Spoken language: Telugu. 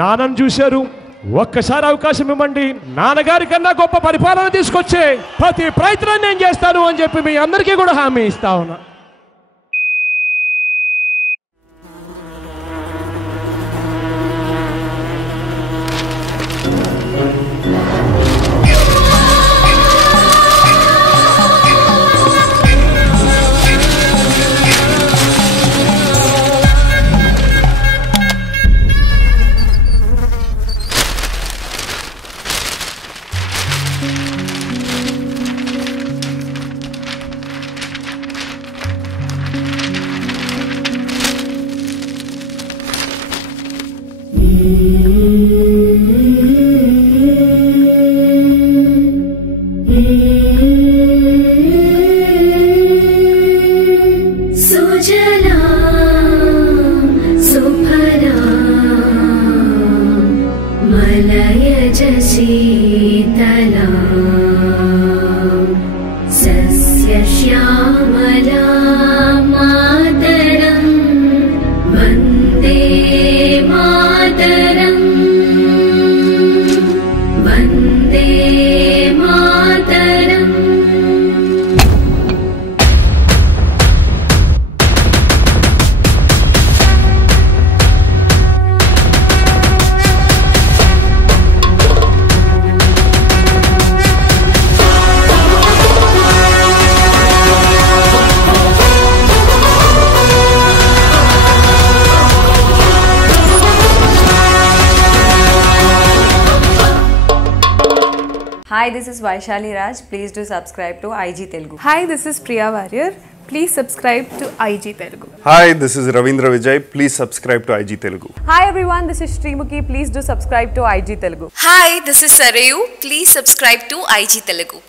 నాన్నను చూశారు. ఒక్కసారి అవకాశం ఇవ్వండి, నాన్నగారి కన్నా గొప్ప పరిపాలన తీసుకొచ్చే ప్రతి ప్రయత్నం నేను చేస్తాను అని చెప్పి మీ అందరికీ కూడా హామీ ఇస్తా ఉన్నా. Hi, this is Vaishali Raj. Please do subscribe to IG Telugu. Hi, this is Priya Warrior. Please subscribe to IG Telugu. Hi, this is Ravindra Vijay. Please subscribe to IG Telugu. Hi everyone, this is Srimuki. Please do subscribe to IG Telugu. Hi, this is Sarayu. Please subscribe to IG Telugu.